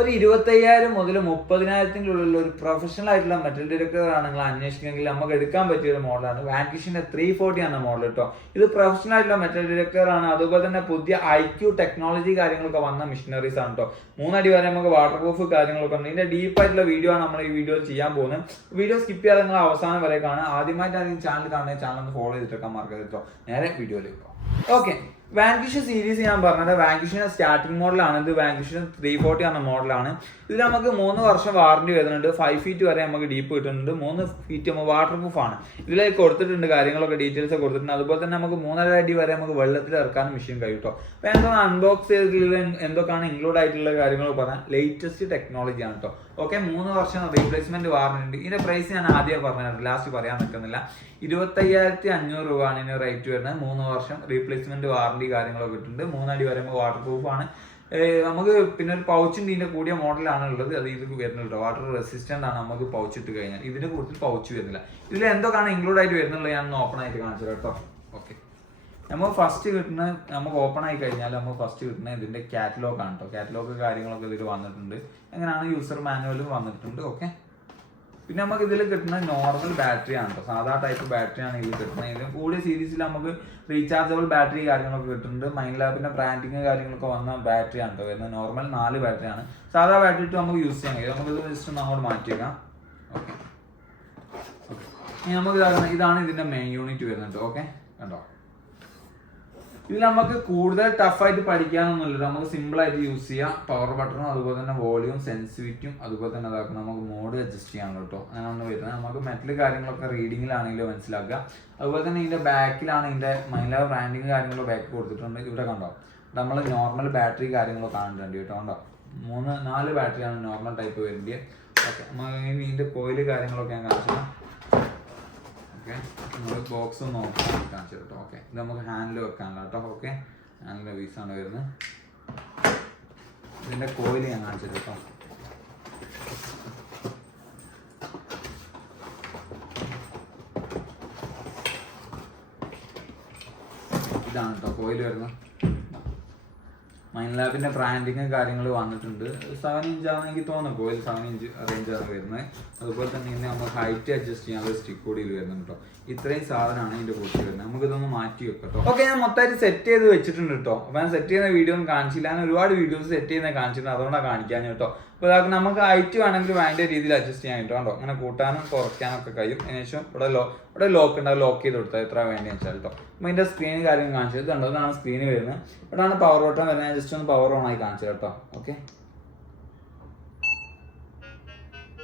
ഒരു ഇരുപത്തയ്യായിരം മുതൽ മുപ്പതിനായിരത്തിന്റെ ഉള്ളിൽ ഒരു പ്രൊഫഷണൽ ആയിട്ടുള്ള മെറ്റൽ ഡിറ്റക്ടർ ആണ് നിങ്ങൾ അന്വേഷിക്കുമെങ്കിൽ നമുക്ക് എടുക്കാൻ പറ്റിയ ഒരു മോഡലാണ് വാൻകിഷിന്റെ ത്രീ ഫോർട്ടി ആണ് മോഡൽ കേട്ടോ ഇത് പ്രൊഫഷണൽ ആയിട്ടുള്ള മെറ്റൽ ഡിറ്റക്ടർ ആണ് അതുപോലെ തന്നെ പുതിയ ഐ ക്യു ടെക്നോളജി കാര്യങ്ങളൊക്കെ വന്ന മിഷനറീസ് ആണ് കേട്ടോ മൂന്നടി വരെ നമുക്ക് വാട്ടർ പ്രൂഫ് കാര്യങ്ങളൊക്കെ ഉണ്ട്. ഇതിന്റെ ഡീപ്പായിട്ടുള്ള വീഡിയോ ആണ് നമ്മൾ ഈ വീഡിയോ ചെയ്യാൻ പോകുന്നത്. വീഡിയോ സ്കിപ്പ് ചെയ്യാതെ നിങ്ങൾ അവസാനം വരെ കാണുക. ആദ്യമായിട്ടാണ് ഈ ചാനൽ കാണുന്ന ചാനൽ ഒന്ന് ഫോളോ ചെയ്തിട്ടൊക്കെ മറക്കരുത് കേട്ടോ നേരെ വീഡിയോയിലേക്ക് ഓക്കെ വാൻകിഷ് സീരീസ് ഞാൻ പറഞ്ഞത് വാങ്കിഷിന്റെ സ്റ്റാർട്ടിംഗ് മോഡലാണ് ഇത് വാങ്കിഷിന് ത്രീ ഫോർട്ടി എന്ന മോഡലാണ് ഇതിൽ നമുക്ക് മൂന്ന് വർഷം വാറണ്ടി വരുന്നുണ്ട്. ഫൈവ് ഫീറ്റ് വരെ നമുക്ക് ഡീപ്പ് കിട്ടുന്നുണ്ട്. മൂന്ന് ഫീറ്റ് നമുക്ക് വാട്ടർ പ്രൂഫ് ആണ്. ഇതിലേക്ക് കൊടുത്തിട്ടുണ്ട് കാര്യങ്ങളൊക്കെ ഡീറ്റെയിൽസ് കൊടുത്തിട്ടുണ്ട്. അതുപോലെ തന്നെ നമുക്ക് മൂന്നര അടി വരെ നമുക്ക് വെള്ളത്തിൽ ഇറക്കാൻ മെഷീൻ കഴിയും കേട്ടോ അപ്പോൾ എന്താണ് അൺബോക്സ് ചെയ്തിട്ടുള്ള എന്തൊക്കെയാണ് ഇൻക്ലൂഡ് ആയിട്ടുള്ള കാര്യങ്ങൾ പറഞ്ഞാൽ ലേറ്റസ്റ്റ് ടെക്നോളജിയാണ് കേട്ടോ ഓക്കെ മൂന്ന് വർഷം റീപ്ലേസ്മെന്റ് വാറണ്ടി ഉണ്ട് ഇതിന്റെ പ്രൈസ് ഞാൻ ആദ്യം പറഞ്ഞത് ലാസ്റ്റ് പറയാൻ നിൽക്കുന്നില്ല ഇരുപത്തയ്യായിരത്തി അഞ്ഞൂറ് ആണ് ഇതിന്റെ റേറ്റ് വരുന്നത്. മൂന്ന് വർഷം റീപ്ലേസ്മെന്റ് വാറണ്ടി കാര്യങ്ങളൊക്കെ കിട്ടുന്നുണ്ട് മൂന്നടി വരുമ്പോൾ വാട്ടർ ആണ്. നമുക്ക് പിന്നെ ഒരു പൗച്ചിന്റെ ഇതിന്റെ കൂടിയ മോഡലാണ് ഉള്ളത്. അത് ഇത് വരുന്നുണ്ട് വാട്ടർ റെസിസ്റ്റന്റ് ആണ് നമുക്ക് പൗച്ച് ഇട്ട് കഴിഞ്ഞാൽ. ഇതിന് കൂടുതൽ പൗച്ച് വരുന്നില്ല. ഇതിൽ എന്തൊക്കെയാണ് ഇൻക്ലൂഡ് ആയിട്ട് വരുന്നുള്ളത് ഞാൻ ഓപ്പൺ ആയിട്ട് കാണിച്ചു കേട്ടോ ഓക്കെ നമ്മൾ ഫസ്റ്റ് കിട്ടുന്ന നമുക്ക് ഓപ്പൺ ആയി കഴിഞ്ഞാൽ നമ്മൾ ഫസ്റ്റ് കിട്ടുന്ന ഇതിന്റെ കാറ്റലോഗ് ആണ് കേട്ടോ കാറ്റലോഗ് കാര്യങ്ങളൊക്കെ ഇതിൽ വന്നിട്ടുണ്ട്. എങ്ങനെയാണ് യൂസർ മാനുവലും വന്നിട്ടുണ്ട് ഓക്കെ പിന്നെ നമുക്ക് ഇതിൽ കിട്ടുന്ന നോർമൽ ബാറ്ററി ആണ് കേട്ടോ സാധാ ടൈപ്പ് ബാറ്ററി ആണ് ഇതിൽ കിട്ടുന്നത്. ഇതിന് കൂടിയ സീരീസിൽ നമുക്ക് റീചാർജബിൾ ബാറ്ററി കാര്യങ്ങളൊക്കെ കിട്ടുന്നുണ്ട്. മൈൻഡ് ലാബിന്റെ ബ്രാൻഡിങ് കാര്യങ്ങളൊക്കെ വന്ന ബാറ്ററി ആണ് കേട്ടോ വരുന്നത് നോർമൽ നാല് ബാറ്ററി ആണ്. സാധാ ബാറ്ററി ഇട്ട് നമുക്ക് യൂസ് ചെയ്യാൻ കഴിയും. നമുക്ക് ഇത് ജസ്റ്റ് അങ്ങോട്ട് മാറ്റിയേക്കാം. ഓക്കെ ഇനി നമുക്ക് ഇതാണ് ഇതിന്റെ മെയിൻ യൂണിറ്റ് വരുന്നത് ഓക്കെ കണ്ടോ? ഇതിൽ നമുക്ക് കൂടുതൽ ടഫായിട്ട് പഠിക്കാനൊന്നുമില്ല. നമുക്ക് സിമ്പിൾ ആയിട്ട് യൂസ് ചെയ്യാം. പവർ ബട്ടണും അതുപോലെ തന്നെ വോളിയം സെൻസിറ്റിവിറ്റിയും അതുപോലെ തന്നെ അതാക്കും നമുക്ക് മോഡ് അഡ്ജസ്റ്റ് ചെയ്യാൻ കേട്ടോ അങ്ങനെയാണ് വരുന്നത്. നമുക്ക് മെറ്റൽ കാര്യങ്ങളൊക്കെ റീഡിങ്ങിലാണെങ്കിലും മനസ്സിലാക്കുക. അതുപോലെ തന്നെ ഇതിന്റെ ബാക്കിലാണ് ഇതിന്റെ മൈല ബ്രാൻഡിങ് കാര്യങ്ങളോ ബാക്ക് കൊടുത്തിട്ടുണ്ട്. ഇവിടെ കണ്ടോ? നമ്മൾ നോർമൽ ബാറ്ററി കാര്യങ്ങളൊക്കെ കാണേണ്ടി കേട്ടോ കണ്ടോ? മൂന്ന് നാല് ബാറ്ററിയാണ് നോർമൽ ടൈപ്പ് വരുന്നത്. ഓക്കെ ഇതിന്റെ കോയിൽ കാര്യങ്ങളൊക്കെ ഞാൻ കാണിച്ചു ഓക്കെ നമ്മൾ ബോക്സ് നോക്കാൻ കാണിച്ചു കേട്ടോ ഓക്കെ ഇത് നമുക്ക് ഹാൻഡിൽ വെക്കാനുള്ള കേട്ടോ. ഓക്കെ ഹാൻഡിലെ പീസാണ് വരുന്നത്. ഇതിന്റെ കോയിൽ ഞാൻ കാണിച്ചു കേട്ടോ ഇതാണ് കേട്ടോ കോയിൽ വരുന്നത്. മൈൻ ലാബിന്റെ ബ്രാൻഡിങ് കാര്യങ്ങൾ വന്നിട്ടുണ്ട്. സെവൻ ഇഞ്ച് ആണ് എനിക്ക് തോന്നുന്നു. കോയിൽ സെവൻ ഇഞ്ച് റേഞ്ച് ആണ് വരുന്നത്. അതുപോലെ തന്നെ ഇന്ന് നമ്മൾ ഹൈറ്റ് അഡ്ജസ്റ്റ് ചെയ്യാൻ സ്റ്റിക്ക് കൂടി വരുന്നുണ്ട് കേട്ടോ ഇത്രയും സാധനമാണ് ഇതിന്റെ കൂട്ടി വരുന്നത്. നമുക്ക് ഇതൊന്ന് മാറ്റി വെക്കട്ടോ ഓക്കെ ഞാൻ മൊത്തമായിട്ട് സെറ്റ് ചെയ്ത് വെച്ചിട്ടുണ്ട് കേട്ടോ അപ്പൊ ഞാൻ സെറ്റ് ചെയ്യുന്ന വീഡിയോ ഒന്നും കാണിച്ചില്ല. ഞാൻ ഒരുപാട് വീഡിയോസ് സെറ്റ് ചെയ്യുന്ന കാണിച്ചിട്ടുണ്ട്. അതുകൊണ്ടാണ് കാണിക്കാൻ കേട്ടോ അപ്പോൾ ഇതാക്കി നമുക്ക് ഹൈറ്റ് വേണമെങ്കിൽ വേണ്ട രീതിയിൽ അഡ്ജസ്റ്റ് ചെയ്യാൻ കേട്ടോ അങ്ങനെ കൂട്ടാനും കുറയ്ക്കാനും ഒക്കെ കഴിയും. അതിനുശേഷം ഇവിടെ ലോ ഇവിടെ ലോക്ക് ഉണ്ടാകും ലോക്ക് ചെയ്ത് കൊടുത്താൽ എത്ര വേണ്ടി വെച്ചാൽ കേട്ടോ അപ്പോൾ ഇതിന്റെ സ്ക്രീൻ കാര്യം കാണിച്ചത് ഇതുണ്ടോ ഇതാണ് സ്ക്രീന് വരുന്നത്. ഇവിടെയാണ് പവർ ബട്ടൺ വരുന്നത്. ജസ്റ്റ് ഒന്ന് പവർ ഓൺ ആയി കാണിച്ചു കേട്ടോ ഓക്കെ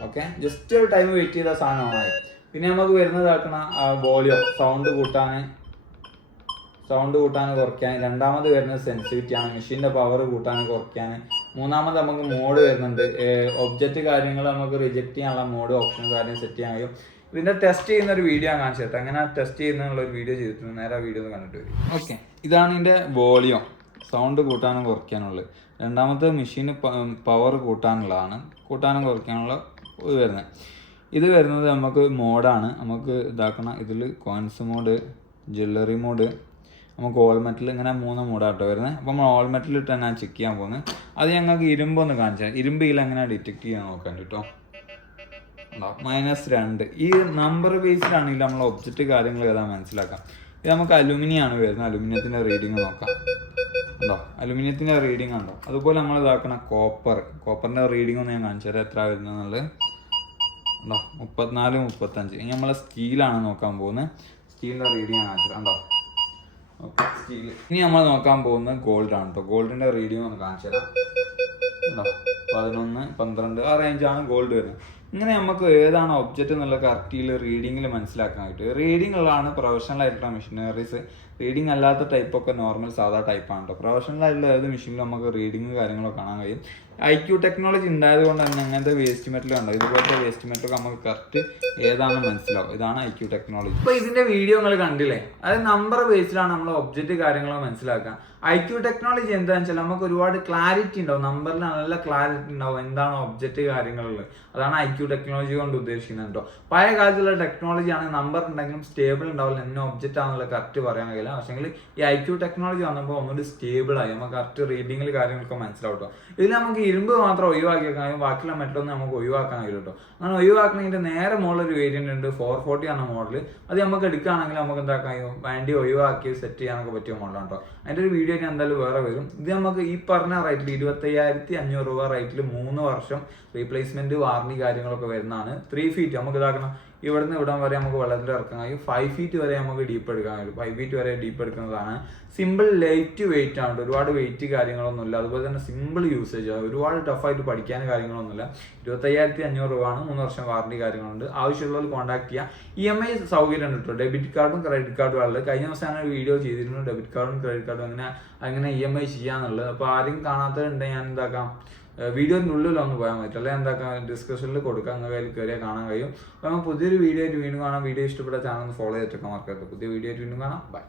ഓക്കെ ജസ്റ്റ് ഒരു ടൈം വെയിറ്റ് ചെയ്ത സാധനം ഓണായി പിന്നെ നമുക്ക് വരുന്നത് ആക്കണ വോളിയോ സൗണ്ട് കൂട്ടാൻ സൗണ്ട് കൂട്ടാൻ കുറയ്ക്കാൻ. രണ്ടാമത് വരുന്നത് സെൻസിറ്റിവിറ്റി ആണ്. മെഷീന്റെ പവർ കൂട്ടാൻ കുറയ്ക്കാൻ. മൂന്നാമത് നമുക്ക് മോഡ് വരുന്നുണ്ട്. ഒബ്ജക്റ്റ് കാര്യങ്ങൾ നമുക്ക് റിജക്ട് ചെയ്യാനുള്ള മോഡ് ഓപ്ഷൻ കാര്യം സെറ്റ് ചെയ്യാൻ കഴിയും. ഇതിന്റെ ടെസ്റ്റ് ചെയ്യുന്ന ഒരു വീഡിയോ ഞാൻ കാണിച്ചത് അങ്ങനെ ടെസ്റ്റ് ചെയ്യുന്നുള്ള ഒരു വീഡിയോ ചെയ്തിട്ടുണ്ട്. നേരെ ആ വീഡിയോ കണ്ടിട്ട് വരും. ഓക്കെ ഇതാണ് ഇതിന്റെ വോളിയം സൗണ്ട് കൂട്ടാനും കുറയ്ക്കാനുള്ളത്. രണ്ടാമത്തെ മെഷീന് പവർ കൂട്ടാനുള്ളതാണ്. കൂട്ടാനും കുറയ്ക്കാനുള്ള ഇത് വരുന്നത്. ഇത് വരുന്നത് നമുക്ക് മോഡാണ്. നമുക്ക് ഇതാക്കണം ഇതിൽ കോയിൻസ് മോഡ് ജ്വല്ലറി മോഡ് നമുക്ക് ഓൾ മെറ്റൽ ഇങ്ങനെ മൂന്ന് മൂടാട്ടോ വരുന്നത് അപ്പോൾ നമ്മൾ ഓൾ മെറ്റൽ ഇട്ട് തന്നെ ചെക്ക് ചെയ്യാൻ പോകുന്നത് അത് ഞങ്ങൾക്ക് ഇരുമ്പൊന്ന് കാണിച്ചാൽ ഇരുമ്പ് ഇതിൽ എങ്ങനെ ഡിറ്റക്ട് ചെയ്യാൻ നോക്കാൻ കേട്ടോ മൈനസ് രണ്ട്. ഈ നമ്പർ ബേസിലാണെങ്കിൽ നമ്മൾ ഒബ്ജക്റ്റ് കാര്യങ്ങൾ ഏതാ മനസ്സിലാക്കാം. ഇത് നമുക്ക് അലുമിനിയം ആണ് വരുന്നത്. അലുമിനിയത്തിന്റെ റീഡിങ് നോക്കാം. ഉണ്ടോ അലുമിനിയത്തിന്റെ റീഡിങ് ഉണ്ടോ അതുപോലെ നമ്മൾ ഇതാക്കണ കോപ്പർ കോപ്പറിന്റെ റീഡിംഗ് ഒന്ന് ഞാൻ കാണിച്ചു തരാം. എത്ര വരുന്നത് ഉണ്ടോ മുപ്പത്തിനാല് മുപ്പത്തഞ്ച്. ഇനി നമ്മളെ സ്റ്റീലാണ് നോക്കാൻ പോകുന്നത് സ്റ്റീലിന്റെ റീഡിംഗ് കാണിച്ചു ഉണ്ടോ സ്റ്റീൽ. ഇനി നമ്മൾ നോക്കാൻ പോകുന്നത് ഗോൾഡ് ആണ് കേട്ടോ ഗോൾഡിന്റെ റീഡിംഗ് ഒന്ന് കാണിച്ചു തരാം. പതിനൊന്ന് പന്ത്രണ്ട് ആ റേഞ്ചാണ് ഗോൾഡ് വരുന്നത്. ഇങ്ങനെ നമുക്ക് ഏതാണ് ഒബ്ജക്റ്റ് എന്നുള്ള കറക്റ്റിൽ റീഡിങ്ങിൽ മനസ്സിലാക്കാൻ പറ്റും റീഡിംഗ് പ്രൊഫഷണൽ ആയിട്ടുള്ള മെഷീനറീസ് റീഡിംഗ് അല്ലാത്ത ടൈപ്പ് ഒക്കെ നോർമൽ സാധാ ടൈപ്പാണ് കേട്ടോ പ്രൊഫഷണൽ ആയിട്ടുള്ള ഏത് മെഷീനിലും നമുക്ക് റീഡിങ് കാര്യങ്ങളൊക്കെ കാണാൻ കഴിയും. ഐ ക്യൂ ടെക്നോളജി ഉണ്ടായത് കൊണ്ട് തന്നെ അങ്ങനത്തെ വേസ്റ്റ് മെറ്റൽ ഉണ്ടോ ഇതുപോലത്തെ വേസ്റ്റ് മെറ്റൽ നമുക്ക് കറക്റ്റ് ഏതാണെന്ന് മനസ്സിലാവും. ഇതാണ് ഐ ക്യൂ ടെക്നോളജി ഇപ്പൊ ഇതിന്റെ വീഡിയോ നിങ്ങൾ കണ്ടില്ലേ? അത് നമ്പർ ബേസിലാണ് നമ്മൾ ഒബ്ജക്റ്റ് കാര്യങ്ങളൊക്കെ മനസ്സിലാക്കുക. ഐ ക്യൂ ടെക്നോളജി എന്താണെന്ന് വെച്ചാൽ നമുക്ക് ഒരുപാട് ക്ലാരിറ്റി ഉണ്ടാവും. നമ്പറിൽ നല്ല ക്ലാരിറ്റി ഉണ്ടാവും എന്താണ് ഒബ്ജക്റ്റ് കാര്യങ്ങളുള്ളത്. അതാണ് ഐ ക്യൂ ടെക്നോളജി കൊണ്ട് ഉദ്ദേശിക്കുന്നത് കേട്ടോ പഴയ കാലത്തുള്ള ടെക്നോളജി ആണ് നമ്പർ ഉണ്ടെങ്കിലും സ്റ്റേബിൾ ഉണ്ടാവില്ല. എന്നെ ഒബ്ജക്റ്റ് ആണെന്നുള്ള കറക്റ്റ് പറയാൻ കഴിയില്ല. ഉണ്ടായില്ല പക്ഷേങ്കിൽ ഈ ഐ ക്യൂ ടെക്നോളജി വന്നപ്പോൾ ഒന്നുകൂടി സ്റ്റേബിളായി നമുക്ക് കറക്റ്റ് റീഡിങ്ങിൽ കാര്യങ്ങളൊക്കെ മനസ്സിലാവട്ടോ ഇതിൽ നമുക്ക് ഇരുമ്പ് മാത്രം ഒഴിവാക്കിയേക്കാൻ ബാക്കിയുള്ള മെറ്റലൊന്നും നമുക്ക് ഒഴിവാക്കാൻ കഴിയും കേട്ടോ അങ്ങനെ ഒഴിവാക്കണമെങ്കിൽ നേരെ മോഡൽ ഒരു വേരിയന്റ് ഉണ്ട് ഫോർ ഫോർട്ടി ആണ് മോഡൽ അത് നമുക്ക് എടുക്കുകയാണെങ്കിൽ നമുക്ക് എന്താ കഴിയും? വണ്ടി ഒഴിവാക്കി സെറ്റ് ചെയ്യാനൊക്കെ പറ്റിയ മോഡലാണ് കേട്ടോ അതിന്റെ ഒരു വീഡിയോ ഞാൻ എന്തായാലും വേറെ വരും. ഇത് നമുക്ക് ഈ പറഞ്ഞ റേറ്റിൽ ഇരുപത്തയ്യായിരത്തി അഞ്ഞൂറ് രൂപ റേറ്റിൽ മൂന്ന് വർഷം റീപ്ലേസ്മെന്റ് വാറണ്ടി കാര്യങ്ങളൊക്കെ വരുന്നതാണ്. ത്രീ ഫീറ്റ് നമുക്ക് ഇതാക്കണം. ഇവിടുന്ന് ഇവിടം വരെ നമുക്ക് വെള്ളത്തിൽ ഇറക്കാൻ കഴിയും. ഫൈവ് ഫീറ്റ് വരെ നമുക്ക് ഡീപ്പ് എടുക്കാൻ കഴിയും. ഫൈവ് ഫീറ്റ് വരെ ഡീപ്പ് എടുക്കുന്നതാണ്. സിമ്പിൾ ലൈറ്റ് വെയിറ്റ് ആണ് ഒരുപാട് വെയിറ്റ് കാര്യങ്ങളൊന്നുമില്ല അതുപോലെ തന്നെ സിമ്പിൾ യൂസേജ് ആണ്. ഒരുപാട് ടഫായിട്ട് പഠിക്കാൻ കാര്യങ്ങളൊന്നുമില്ല ഇരുപത്തയ്യായിരത്തി അഞ്ഞൂറ് രൂപയാണ്. മൂന്ന് വർഷം വാറണ്ടി കാര്യങ്ങളുണ്ട്. ആവശ്യമുള്ളവർ കോൺടാക്ട് ചെയ്യുക ഇ എം ഐ സൗകര്യം ഉണ്ട് കേട്ടോ ഡെബിറ്റ് കാർഡും ക്രെഡിറ്റ് കാർഡും ഉള്ളത് കഴിഞ്ഞ ദിവസം ഞാൻ വീഡിയോ ചെയ്തിരുന്നു. ഡെബിറ്റ് കാർഡും ക്രെഡിറ്റ് കാർഡും അങ്ങനെ അങ്ങനെ ഇ എം ഐ ചെയ്യാന്നുള്ളത്. അപ്പോൾ ആരും കാണാത്തതുണ്ടെങ്കിൽ ഞാൻ എന്താക്കാം? വീഡിയോന്റെ ഉള്ളിലൊന്ന് പോയാൽ മതി. അല്ലെങ്കിൽ എന്താക്കാം ഡിസ്കഷനിൽ കൊടുക്കാം അങ്ങനെ കയ്യിൽ കയറിയാൽ കാണാൻ കഴിയും. അപ്പോൾ പുതിയൊരു വീഡിയോ ആയിട്ട് വീണ്ടും കാണാം. വീഡിയോ ഇഷ്ടപ്പെട്ട ചാനൽ ഫോളോ ചെയ്തിട്ടൊക്കെ മറക്കരുത്. പുതിയ വീഡിയോ ആയിട്ട് വീണ്ടും കാണാം. ബൈ